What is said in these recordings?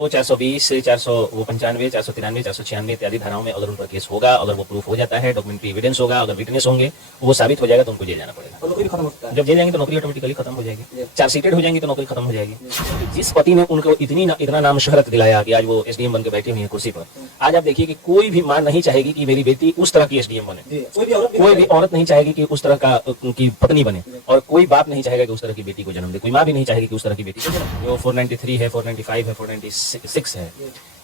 वो 420, 495, 493, 496 इत्यादि धाराओं में अगर उन पर केस होगा, अगर वो प्रूफ हो जाता है, डॉक्यूमेंट्री एविडेंस होगा, अगर विटनेस होंगे, वो साबित हो जाएगा तो उनको जेल जाना पड़ेगा। और नौकरी खत्म हो सकता है। जब जेल जाएंगे तो नौकरी ऑटोमेटिकली खत्म हो जाएगी। चार्जशीटेड हो जाएंगी तो नौकरी खत्म हो जाएगी। जिस पति ने उनको इतना नाम शोहरत दिलाया कि आज वो एसडीएम बन के बैठी हुई है कुर्सी पर, आज आप देखिए कि कोई भी मां नहीं चाहेगी कि मेरी बेटी उस तरह की एसडीएम बने, कोई भी औरत नहीं चाहेगी कि उस तरह का की पत्नी बने, और कोई बाप नहीं चाहेगा कि उस तरह की बेटी को जन्म दे, कोई माँ भी नहीं चाहेगी कि उस तरह की बेटी को जन्म दे। जो 493 है, 495 है, 496 है,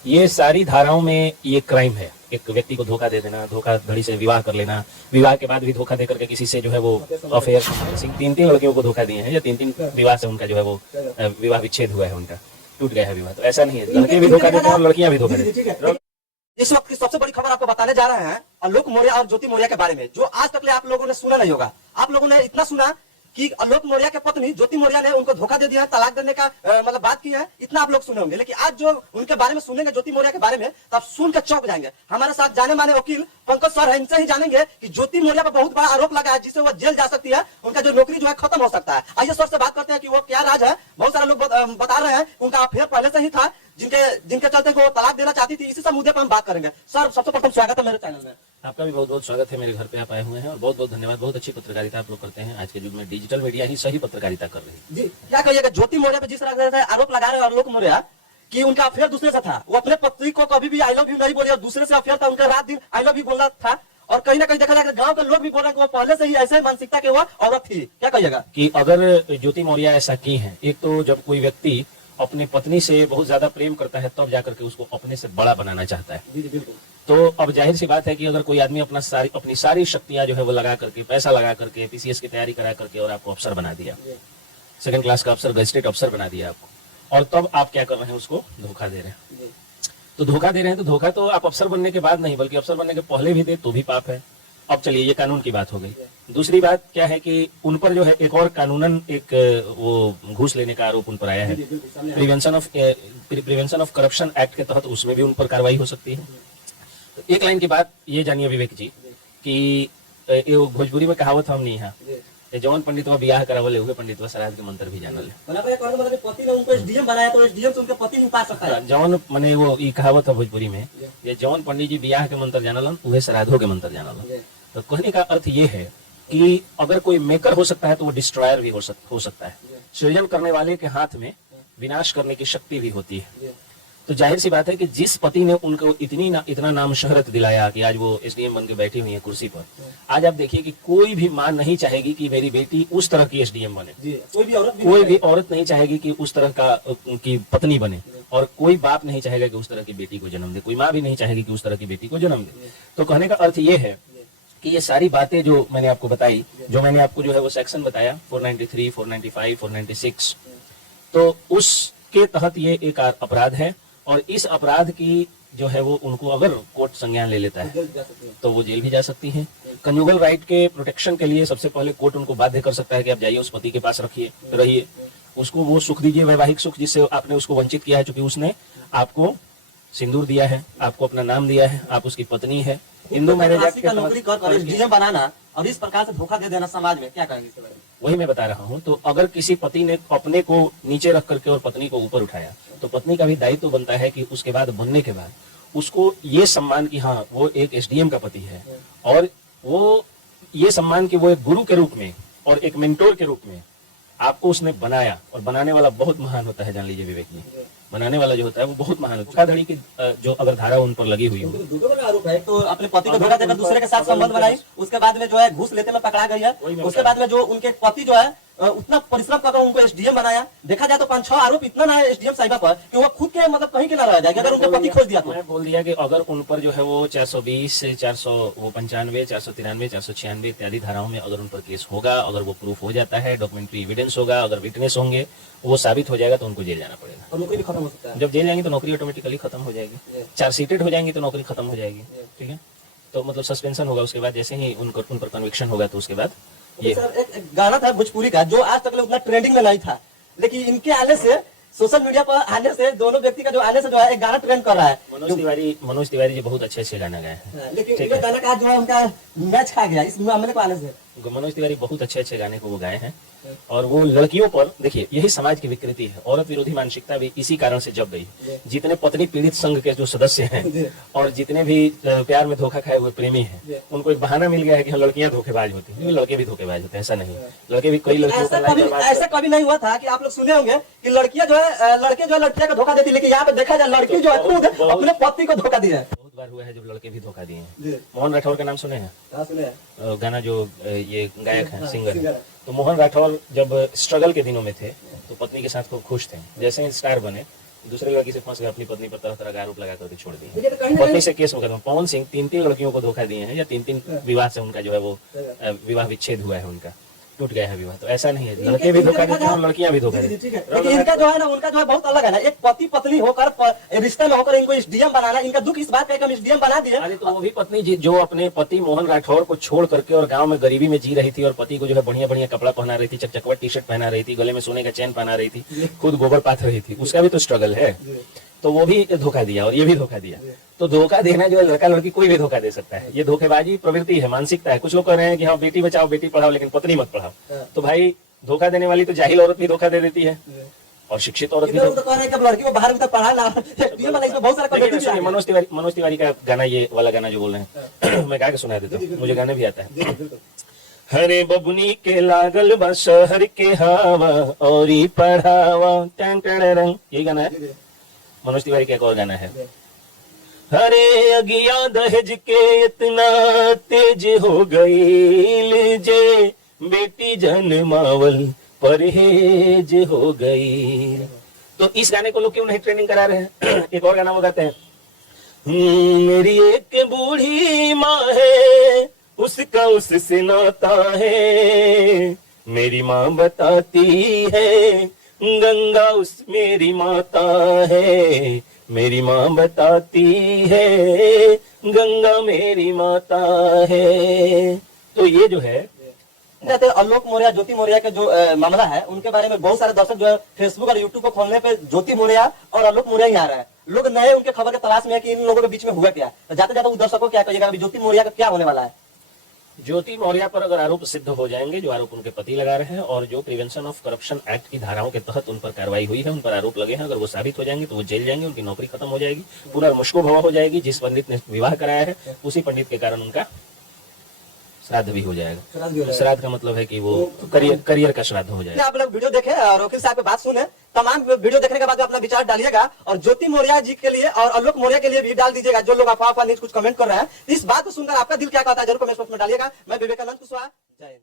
ये सारी धाराओं में ये क्राइम है। एक व्यक्ति को धोखा दे देना, धोखाधड़ी से विवाह कर लेना, विवाह के बाद भी धोखा देकर के किसी से जो है वो अफेयर, 3 लड़कियों को धोखा दिए हैं, या 3 विवाह से उनका जो है वो विवाह विच्छेद हुआ है, उनका टूट गया है विवाह। तो ऐसा नहीं है, लड़के भी धोखा देते हैं और लड़कियां भी धोखा देती हैं। इस वक्त की सबसे बड़ी खबर आपको बताने जा रहे हैं आलोक मौर्य और ज्योति मौर्य के बारे में, जो आज तक आप लोगों ने सुना नहीं होगा। आप लोगों ने इतना सुना कि आलोक मौर्य के पत्नी ज्योति मौर्य ने उनको धोखा दे दिया है, तलाक देने का मतलब बात की है, इतना आप लोग सुने होंगे। लेकिन आज जो उनके बारे में सुनेंगे, ज्योति मौर्य के बारे में, तो आप सुन के चौंक जाएंगे। हमारे साथ जाने माने वकील पंकज सर है, इनसे ही जानेंगे कि ज्योति मौर्य पर बहुत बड़ा आरोप लगा है, जिससे वो जेल जा सकती है, उनका जो नौकरी जो है खत्म हो सकता है। आइए सर से बात करते हैं कि वो क्या राज है। बहुत सारे लोग बता रहे हैं उनका अफेयर पहले से ही था, जिनके चलते वो तलाक देना चाहती थी। इसी सब मुद्दे पर हम बात करेंगे। सर सबसे प्रथम स्वागत है मेरे चैनल में। आपका भी बहुत बहुत स्वागत है, मेरे घर पे आप आए हुए हैं, और बहुत बहुत धन्यवाद। बहुत अच्छी पत्रकारिता आप लोग करते हैं। आज के युग में डिजिटल मीडिया ही सही पत्रकारिता कर रही है। जी क्या कहिएगा, ज्योति मौर्य पे जिस तरह से आरोप लगा रहे हैं आलोक मौर्य कि उनका अफेयर दूसरे से था, वो अपने पति को कभी भी आई लव यू नहीं बोली, और दूसरे से अफेयर था, उनका रात दिन आई लव यू बोलना था, और कहीं ना कहीं देखा जाए गांव के लोग भी बोल रहे हैं कि वो पहले से ही ऐसे मानसिकता के वो औरत थी। क्या कहिएगा कि अगर ज्योति मौर्य ऐसा की है, एक तो जब कोई व्यक्ति अपनी पत्नी से बहुत ज्यादा प्रेम करता है, तब जाकर के उसको अपने से बड़ा बनाना चाहता है। जी बिल्कुल। तो अब जाहिर सी बात है कि अगर कोई आदमी अपनी सारी शक्तियां जो है वो लगा करके, पैसा लगा करके, पीसीएस की तैयारी करा करके, और आपको अफसर बना दिया, 2nd क्लास का अफसर, गजेटेड अफसर बना दिया आपको, और तब आप क्या कर रहे हैं, उसको धोखा दे रहे हैं। तो धोखा दे रहे हैं, तो धोखा तो आप अफसर बनने के बाद नहीं, बल्कि अफसर बनने के पहले भी दे तो भी पाप है। अब चलिए, ये कानून की बात हो गई। दूसरी बात क्या है कि उन पर जो है एक और कानूनन एक वो घूस लेने का आरोप उन पर आया है, प्रिवेंशन ऑफ करप्शन एक्ट के तहत, उसमें भी उन पर कार्रवाई हो सकती है। तो एक लाइन की बात ये जानिए विवेक जी कि भोजपुरी में कहावत हम नहीं है, जौन पंडित बियाह करावले हुए पंडित श्राद्ध के मंत्र भी जानल है। पति ने उनको एसडीएम बनाया, तो एसडीएम से उनके पति नहीं पा सकता है। जौन मने वो ई कहावत है भोजपुरी में, ये जौन पंडित जी बियाह के मंत्र जानलन, उहे श्राद्धों के मंत्र जानलन। तो कहने का अर्थ ये है कि अगर कोई मेकर हो सकता है तो वो डिस्ट्रॉयर भी हो सकता है। सृजन करने वाले के हाथ में विनाश करने की शक्ति भी होती है। तो जाहिर सी बात है कि जिस पति ने उनको इतना नाम शोहरत दिलाया कि आज वो एसडीएम बन के बैठी हुई है कुर्सी पर, आज आप देखिए कि कोई भी मां नहीं चाहेगी कि मेरी बेटी उस तरह की एसडीएम बने, कोई भी औरत नहीं चाहेगी कि उस तरह का की पत्नी बने, और कोई बाप नहीं चाहेगा कि उस तरह की बेटी को जन्म दे, कोई माँ भी नहीं चाहेगी कि उस तरह की बेटी को जन्म दे। तो कहने का अर्थ ये है कि ये सारी बातें जो मैंने आपको बताई, जो मैंने आपको जो है वो सेक्शन बताया 493, 495, 496, तो उसके तहत ये एक अपराध है, और इस अपराध की जो है वो उनको अगर कोर्ट संज्ञान ले लेता है तो वो जेल भी जा सकती है। कंजुगल राइट के प्रोटेक्शन के लिए सबसे पहले कोर्ट उनको बाध्य कर सकता है कि आप जाइए उस पति के पास रहिए, उसको वो सुख दीजिए, वैवाहिक सुख, जिससे आपने उसको वंचित किया है, क्योंकि उसने आपको सिंदूर दिया है, आपको अपना नाम दिया है, आप उसकी पत्नी है। हिंदू मैरिज एक्ट के नौकरी कर एसडीएम बनाना और इस प्रकार से धोखा दे देना समाज में, क्या करेंगे इसके बारे में? वही मैं बता रहा हूँ। तो अगर किसी पति ने अपने को नीचे रख करके और पत्नी को ऊपर उठाया, तो पत्नी का भी दायित्व बनता है कि उसके बाद बनने के बाद उसको ये सम्मान कि हाँ वो एक एसडीएम का पति है, और वो ये सम्मान कि वो एक गुरु के रूप में और एक मेंटोर के रूप में आपको उसने बनाया। और बनाने वाला बहुत महान होता है, जान लीजिए विवेक जी, बनाने वाला जो होता है वो बहुत महान होता है। धोखाधड़ी की जो अगर धारा उन पर लगी हुई हो, आरोप है, तो अपने पति को धोखा देकर दूसरे के साथ संबंध बनाई, उसके बाद में जो है घूस लेते में पकड़ा गई है, उसके बाद में जो उनके पति जो है उतना परिश्रम कर उनको एसडीएम बनाया। देखा जाए तो 5-6 आरोप इतना ना है एसडीएम साहिबा पर कि वो खुद के मतलब कहीं के ना रह जाएगी अगर उनके पति खोज दिया तो। मैं बोल दिया कि अगर उन पर जो है वो 420, 495, 493, 496 इत्यादि धाराओं में अगर उन पर केस होगा, अगर वो प्रूफ हो जाता है, डॉक्यूमेंट्री एविडेंस होगा, अगर विटनेस होंगे, वो साबित हो जाएगा तो उनको जेल जाना पड़ेगा। और नौकरी खत्म हो सकता है। जब जेल जाएंगे तो नौकरी ऑटोमेटिकली खत्म हो जाएगी। चार्जशीटेड हो जाएंगी तो नौकरी खत्म हो जाएगी। ठीक है, तो मतलब सस्पेंशन होगा, उसके बाद जैसे ही उन पर कन्विक्शन होगा तो उसके बाद ये एक गाना था भोजपुरी का जो आज तक उतना ट्रेंडिंग में नहीं था, लेकिन इनके आने से, सोशल मीडिया पर आने से, दोनों व्यक्ति का जो आने से जो है एक गाना ट्रेंड कर रहा है। मनोज तिवारी जी बहुत अच्छे गाना गाए हैं, लेकिन ये गाना का जो है उनका मैच खा गया इस मामले को आने से। मनोज तिवारी बहुत अच्छे गाने को वो गाए हैं, और वो लड़कियों पर, देखिए यही समाज की विकृति है, औरत विरोधी मानसिकता भी इसी कारण से जग गई। जितने पत्नी पीड़ित संघ के जो सदस्य हैं और जितने भी प्यार में धोखा खाए हुए प्रेमी हैं, उनको एक बहाना मिल गया है कि हाँ लड़कियां धोखेबाज होती हैं। लड़के भी धोखेबाज होते हैं, ऐसा नहीं है। लड़के भी कई लड़कियों का ऐसा कभी नहीं हुआ था कि आप लोग सुने होंगे कि लड़कियां जो है लड़के जो है लड़कियां को धोखा देती, लेकिन यहाँ पे देखा जाए लड़की जो है खुद अपने पति को धोखा दी है। बहुत बार हुआ है जब लड़के भी धोखा दिए हैं। मोहन राठौर का नाम सुने हैं? गाना जो ये गायक है, सिंगर है। तो मोहन राठौर जब स्ट्रगल के दिनों में थे तो पत्नी के साथ खूब खुश थे। जैसे ही स्टार बने दूसरे लड़की से फंस गए, अपनी पत्नी पर तरह तरह का आरोप लगा करके छोड़ दिए। पत्नी से केस मुकदमा। पवन सिंह 3 लड़कियों को धोखा दिए हैं, या 3 विवाह से उनका जो है वो विवाह विच्छेद हुआ है, उनका टूट गया है विवाह। तो ऐसा नहीं है, लड़के भी धोखा देते हैं और लड़कियां भी धोखा देती हैं। लेकिन इनका जो है ना, उनका जो है बहुत अलग है ना। एक पति पत्नी होकर रिश्ते में होकर इनको एसडीएम बनाना, इनका दुख इस बात का कि हम एसडीएम बना दिए। अरे तो वो भी पत्नी जो अपने पति मोहन राठौर को छोड़ करके और गांव में गरीबी में जी रही थी और पति को जो है बढ़िया बढ़िया कपड़ा पहना रही थी, चकचकवा टी शर्ट पहना रही थी, गले में सोने का चैन पहना रही थी, खुद गोबर पाथ रही थी, उसका भी तो स्ट्रगल है। तो वो भी धोखा दिया और ये भी धोखा दिया। तो धोखा देना जो है, लड़का लड़की कोई भी धोखा दे सकता है। ये धोखेबाजी प्रवृत्ति है, मानसिकता है। कुछ लोग कह रहे हैं कि हाँ बेटी बचाओ बेटी पढ़ाओ, लेकिन पत्नी मत पढ़ाओ। तो भाई धोखा देने वाली तो जाहिल औरत भी धोखा दे देती है और शिक्षित औरत भी। तो कह रहे हैं कि लड़की को बाहर भी तक पढ़ाना, इसमें बहुत सारा कम्युनिटी है। मनोज तिवारी का गाना, ये वाला गाना जो बोल रहे हैं मैं गा के सुना देता हूँ, मुझे गाने भी आता है। हरे बबुनी के लागल बा शहर के हवा और पढ़ावा, यही गाना है। मनोज तिवारी का एक और गाना है, हरे अगिया दहेज के इतना तेज हो गई जे बेटी जन्मावल परहेज हो गई। तो इस गाने को लोग क्यों नहीं ट्रेनिंग करा रहे हैं? एक और गाना वो गाते हैं, मेरी एक बूढ़ी माँ है उसका उससे नाता है, मेरी माँ बताती है गंगा उस मेरी माता है, मेरी माँ बताती है गंगा मेरी माता है। तो ये जो है जैसे आलोक मौर्य, ज्योति मौर्य के जो मामला है, उनके बारे में बहुत सारे दर्शक जो है फेसबुक और यूट्यूब को खोलने पे ज्योति मौर्य और आलोक मौर्य ही आ रहा है। लोग नए उनके खबर के तलाश में है कि इन लोगों के बीच में हुआ क्या। तो जाते जाते उस दर्शकों को क्या कहिएगा, ज्योति मौर्य का क्या होने वाला है? ज्योति मौर्य पर अगर आरोप सिद्ध हो जाएंगे, जो आरोप उनके पति लगा रहे हैं और जो प्रिवेंशन ऑफ करप्शन एक्ट की धाराओं के तहत उन पर कार्रवाई हुई है, उन पर आरोप लगे हैं, अगर वो साबित हो जाएंगे तो वो जेल जाएंगे, उनकी नौकरी खत्म हो जाएगी, पुनर्मुष्को भव हो जाएगी। जिस पंडित ने विवाह कराया है उसी पंडित के कारण उनका श्राद्ध भी हो जाएगा। श्राद्ध का मतलब है कि वो करियर का श्राद्ध हो जाएगा। आप लोग वीडियो देखें और वकील साहब की बात सुने, तमाम वीडियो देखने के बाद अपना विचार डालिएगा और ज्योति मौर्य जी के लिए और आलोक मौर्य के लिए भी डाल दीजिएगा। जो लोग अफवाह न्यूज कुछ कमेंट कर रहे हैं, इस बात को सुनकर आपका दिल क्या कहता है जरूर कमेंट बॉक्स में डालिएगा। मैं विवेकानंद कुशवाहा, जय हिंद।